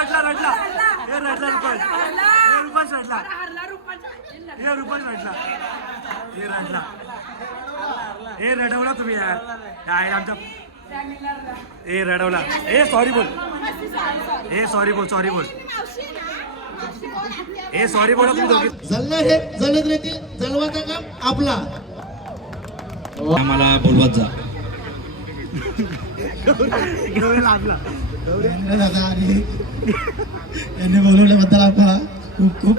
रडला रडला हे रडला रुपज रुपज रडला हे रुपज रडला हे रडला हे रडवला तुम्ही यार काय आमच्या ए रडवला ए सॉरी बोल ए सॉरी बोल ए सॉरी बोला तुम्ही दोघे जळलं हे जळत राहतील जळवाचा काम आपला आम्हाला बोलवत जा आपला दादा आणि यांनी बोलवल्याबद्दल आपला खूप खूप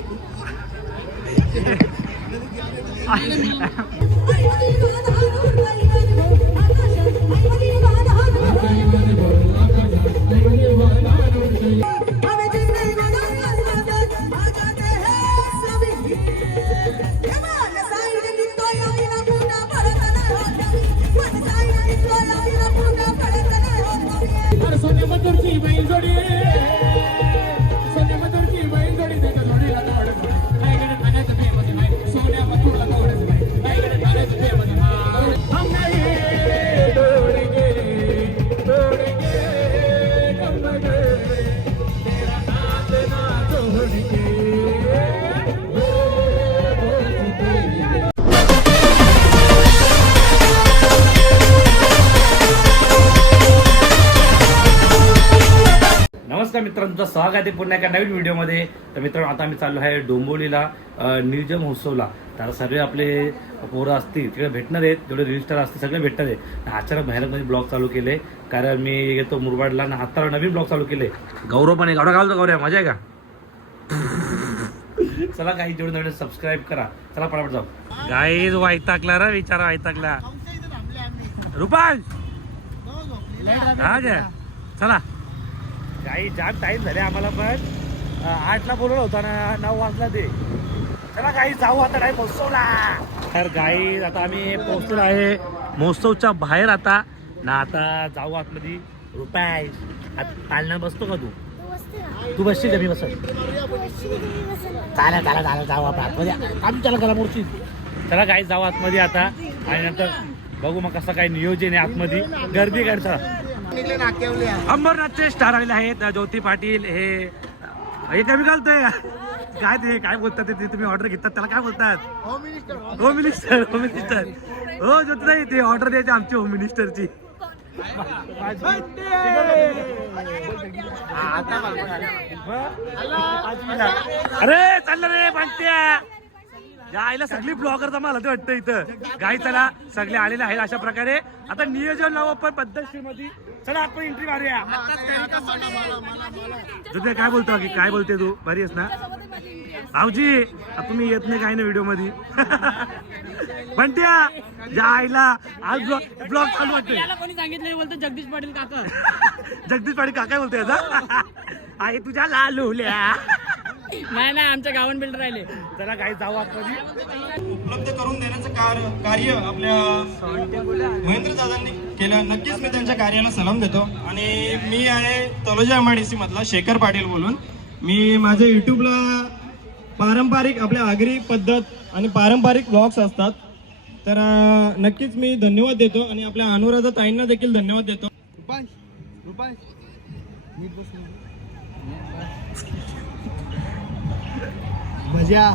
नमस्कार मित्रांनो, तुमचं स्वागत आहे पुन्हा एका नवीन व्हिडिओमध्ये. तर मित्रांनो, आता आम्ही चाललो आहे डोंबिवलीला निर्जन महोत्सवला. तर सगळे आपले पोरं असतील तिकडे भेटणार आहेत, जेवढे रील स्टार असतील सगळे भेटणार आहेत. अचानक भयानकमध्ये ब्लॉग चालू केले कारण मी येतो मुरबाडला आणि आता नवीन ब्लॉग चालू केले. गौरव पण आहे, गावडा घालतो गौरव, मजा आहे का? चला काही जेवढे नवीन सबस्क्राईब करा. चला पटापट जाऊ. गाईज वैतागला रे, विचारा वैतागला. रुपाल चला काही जाम टाईम झाले आम्हाला, पण 8ला बोलवलं होतं ना, 9 वाजला ते. चला काही जाऊ आता नाही महोत्सवला. तर काही आता आम्ही पोहोचलो आहे महोत्सवच्या बाहेर आता ना. आता जाऊ आतमध्ये. रुपाय चालणं बसतो का तू बसशील का? मी बसत चालेल जाऊ आपण आतमध्ये. आम्ही चला करा मोर्ची. चला काही जाऊ आतमध्ये आता आणि नंतर बघू मग कसं काय नियोजन आहे आतमध्ये. गर्दी करता अंबरनाथचे स्टार आलेले आहेत. ज्योती पाटील हे कमी घालतोय काय ते काय बोलतात ते तुम्ही ऑर्डर घेतात त्याला काय बोलतात? होम मिनिस्टर हो ज्योती नाही ते ऑर्डर द्यायची आमची होम मिनिस्टरची. अरे चाललं रे बंट्या आईला सगळी ब्लॉगर जमा ते वाटतं इथं. गाई चला सगळे आलेले आहेत अशा प्रकारे. आता नियोजन लावू पण पद्धतशीरमध्ये. चला आपण एंट्री मारूया. तुझे काय बोलतो की काय बोलते तू? बरी आहेस ना भाऊजी? तुम्ही येत नाही काही ना व्हिडिओ मध्ये. बंट्या या आईला आज ब्लॉग चालू वाटतं. कोणी सांगितलं बोलतो जगदीश पाटील काका. जगदीश पाटील काका बोलतोय आता. आई तुझ्या लालूल्या. नाही आमच्या गावन बिल्डर राहिले. जरा काही जाऊ आतमध्ये. उपलब्ध करून देण्याचं कार्य आपल्या महेंद्र दादांनी केलं. नक्कीच मी त्यांच्या कार्याला सलाम देतो. आणि मी आहे तलोजा MIDC मधला शेखर पाटील बोलून. मी माझ्या युट्यूबला पारंपरिक आपल्या आगरी पद्धत आणि पारंपरिक व्लॉग्स असतात. तर नक्कीच मी धन्यवाद देतो आणि आपल्या अनुराधा ताईंना देखील धन्यवाद देतो. मजा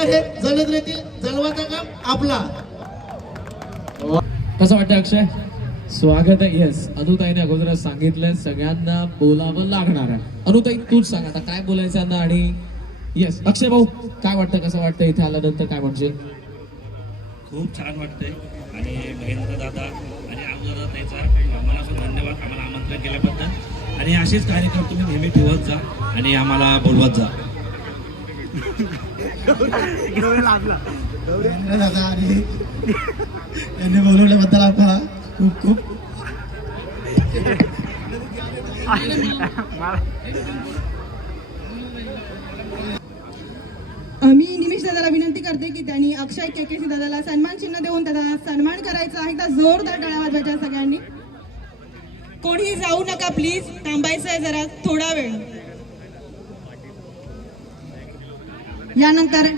हे जळत राहतील जळवाचा काम आपला. कसं वाटतं अक्षय? स्वागत आहे. येस, अनुताईने अगोदर सांगितलं सगळ्यांना बोलावं लागणार आहे. अनुताई तूच सांग आता काय बोलायचं ना. आणि येस अक्षय भाऊ काय वाटतं, कसं वाटतं इथे आल्यानंतर काय म्हणशील? खूप छान वाटतंय आणि महेंद्र दादा आणि अनुराधा ताईंचा मनापासून धन्यवाद आम्हाला आमंत्रण केल्याबद्दल. आणि असेच कार्यक्रम तुम्ही नेहमी ठेवत जा आणि आम्हाला बोलवत जा. दादा आणि यांनी बोलवल्याबद्दल आपला खूप खूप मनीष दादाला विनंती करते की त्यांनी अक्षय केकेसी दादाला सन्मान चिन्ह देऊन त्याचा सन्मान करायचा आहे. एकदा जोरदार टाळ्या वाजवायच्या सगळ्यांनी. कोणीही जाऊ नका प्लीज, थांबायचं आहे जरा थोडा वेळ. यानंतर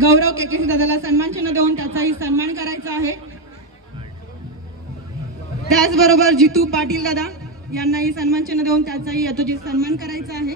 गौरव केकेसी दादाला सन्मान चिन्ह देऊन त्याचाही सन्मान करायचा आहे. त्याचबरोबर जितू पाटील दादा यांनाही सन्मान चिन्ह देऊन त्याचाही यथोचित सन्मान करायचा आहे.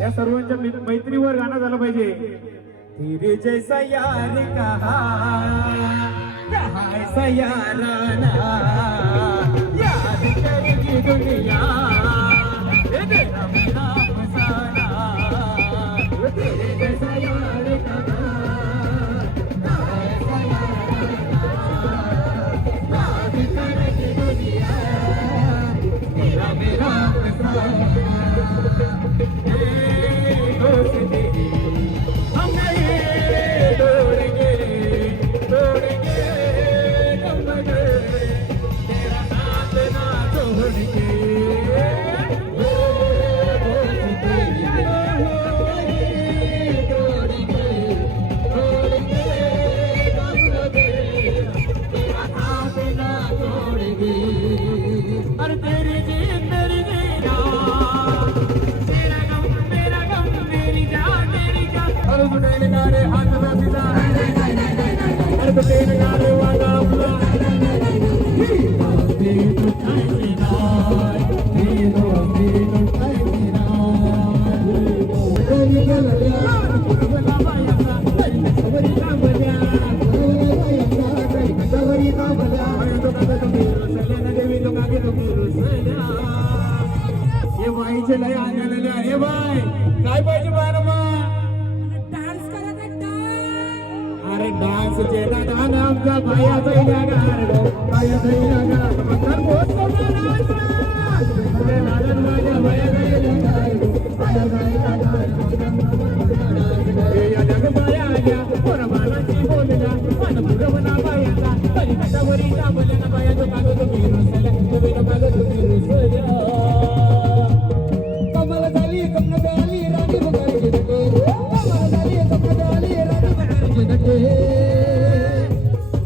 या सर्वांच्या मैत्रीवर गाणं झालं पाहिजे. तेरे जैसा यार कहा यहाँ ऐसा याराना याद करेगी दुनिया ये तेरा मेरा फसाना. तेरे जैसा यार कहा यहाँ ऐसा याराना याद करेगी दुनिया तेरा मेरा फसाना. काय पाहिजे बाळामा? डान्स करा बेटा. अरे डान्स चेला डान आमचा भाया जाईना गारडो भाया जाईना गारडो आपण बोलतो डान्स अरे लालन माझ्या भाया जाईना गारडो भाया जाईना गारडो ए या जग भाया आल्या पोरा बालाची बोलला मन पुरवना भायाचा तरी कटावरी दाबल्या भाया तो कागद फिरसल्या तो कागद फिरसल्या. कमल झाली कमल झाली राणी बघायची कमल झाली कमल झाली राणी बघायची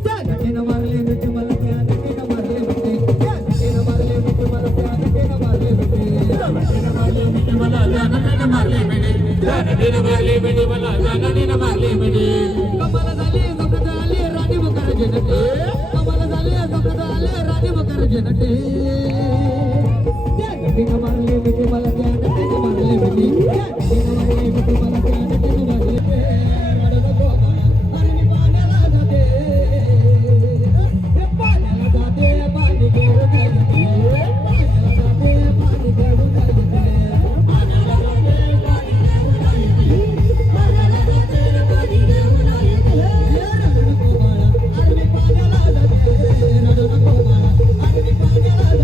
त्या नटीनं मारले मिठी मला त्या नटीनं मारले मिठी त्या नटीनं मारले मिठी मला त्या नटीनं मारले मिठी त्या नटीनं मारले मिठी मला त्या नटीनं मारले मिठी त्या नटीनं मारले मिठी मला त्या नटीनं मारले मिठी. कमल झाली कमल झाली राणी बघायची कमल झाली कमल झाली राणी बघायची त्या नटीनं मारले मिठी मला त्या नटीनं मारले मिठी त्या नटीनं मारले मिठी मला त्या नटीनं मारले मिठी. अरे मी पाण्याला जाते पाण्याला जाते पाणी घेऊन जाते पाण्याला जाते पाणी घेऊन जाते पाण्याला जाते पाणी घेऊन जाते पाण्याला जाते पाणी घेऊन जाते. रडू नको बाळा अरे मी पाण्याला जाते रडू नको बाळा अरे मी पाण्याला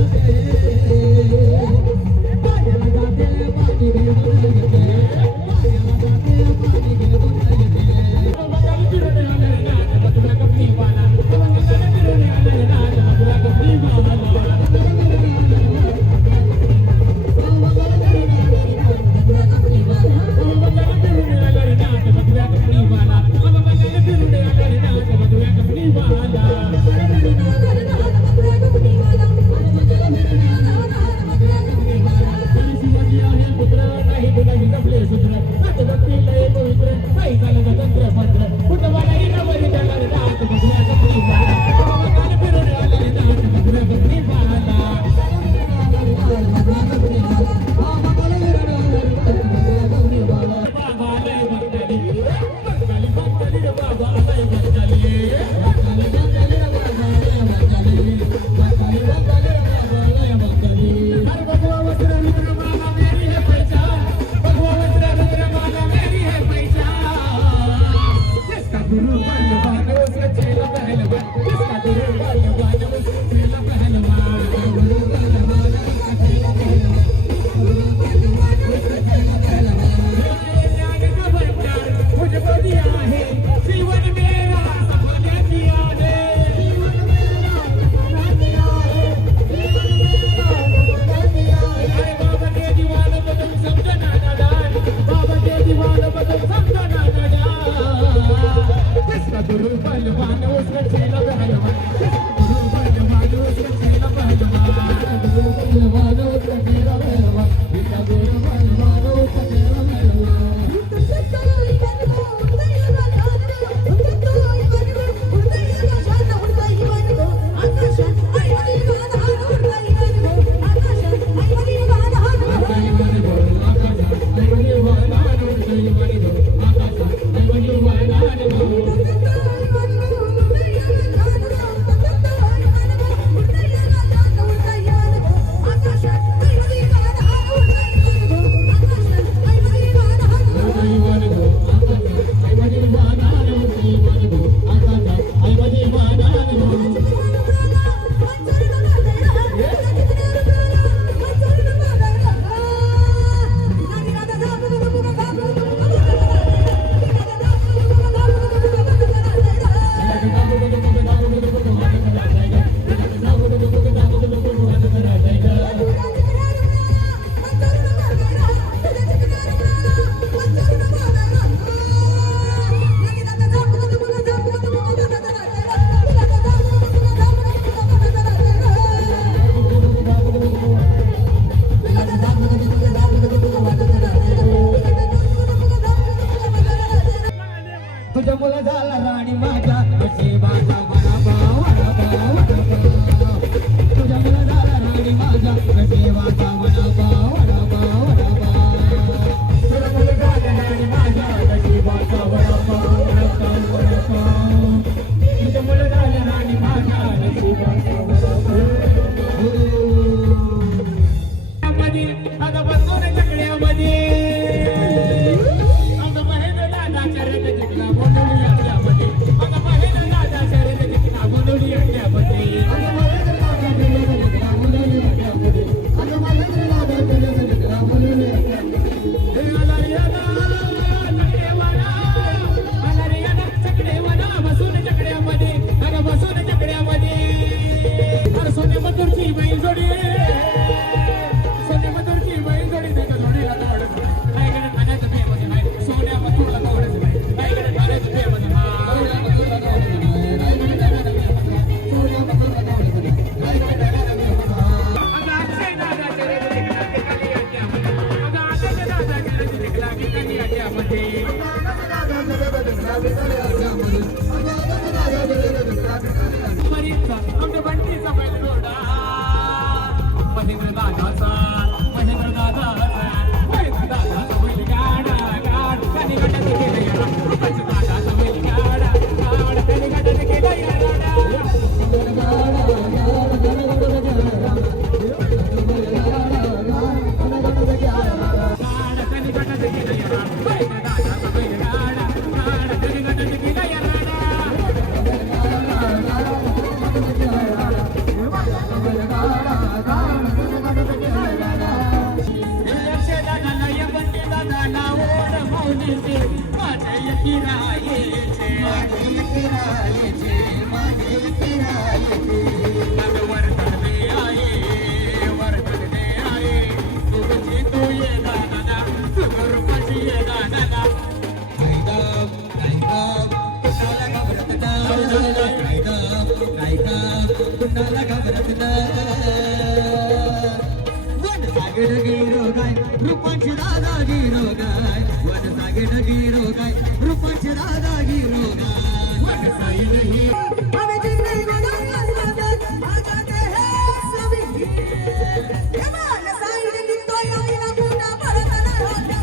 रूपांची दादा गिरो गाय वन सागेड गिरो गाय रूपांची दादा गिरो गाय वन सागेड गिरो हमें जिंदगी बनाना मदद आजाते हैं सभी ये वन सागेड गिरो गाय ना पूना परतना होती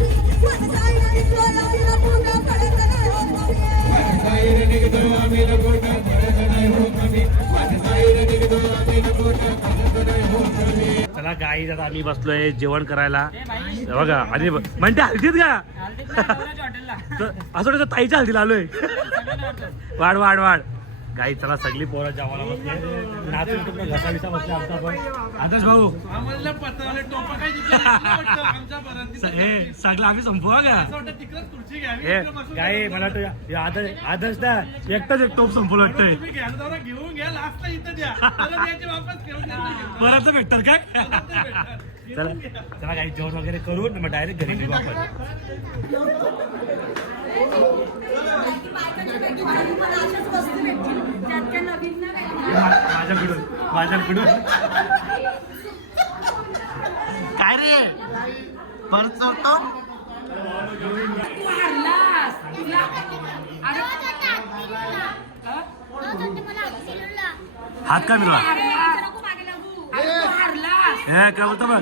वन सागेड गिरो गाय ना पूना परतना होती वन सागेड गिरो गाय ना पूना परतना होती वन सागेड गिरो गाय ना पूना परतना होती. चला गाई आता आम्ही बसलोय जेवण करायला बघा आणि म्हणते हल्दीत का असं वाटतं ताईच्या हल्दीला आलोय वाढ वाढ वाढ गाई चला सगळी पोरं जेवायला बसले नाचून तुम्ही घसा विसा बसले आमचा पण आदर्श भाऊ हे सगळं आम्ही संपू का हे गाई मला वाटतं आदर्श ना एकटाच एक टोप संपू वाटतंय परत भेटतात काय चला चला काही जेवण वगैरे करून मग डायरेक्ट घरी निघू आपण माझ्याकडून काय रे परत हात का मिळवा हे काय बोलतो बघ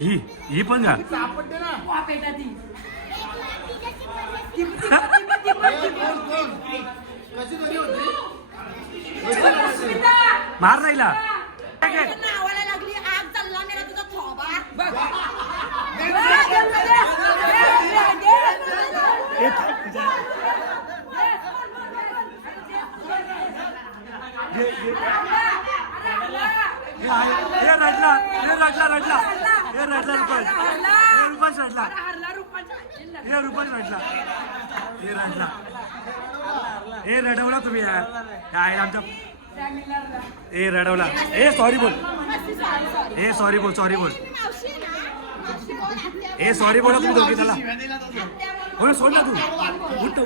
ही पण का मार राहिला हे रडवला तुम्ही यार काय आमच्या ए रडवला ए सॉरी बोल ए सॉरी बोल ए सॉरी बोला तुम्ही दोघी त्याला हो सोड ना तू उठ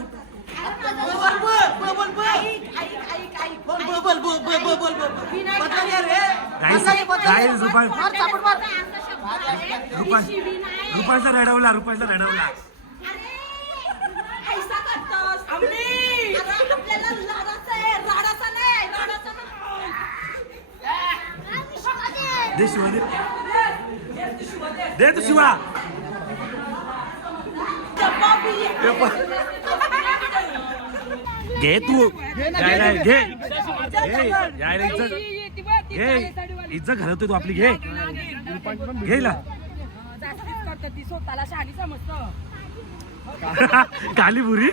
रुपयाचा रडवला दे शिवा दे तू शिवा घे तू घे इज्जत घालवतोय तू आपली घे घेला काली बुरी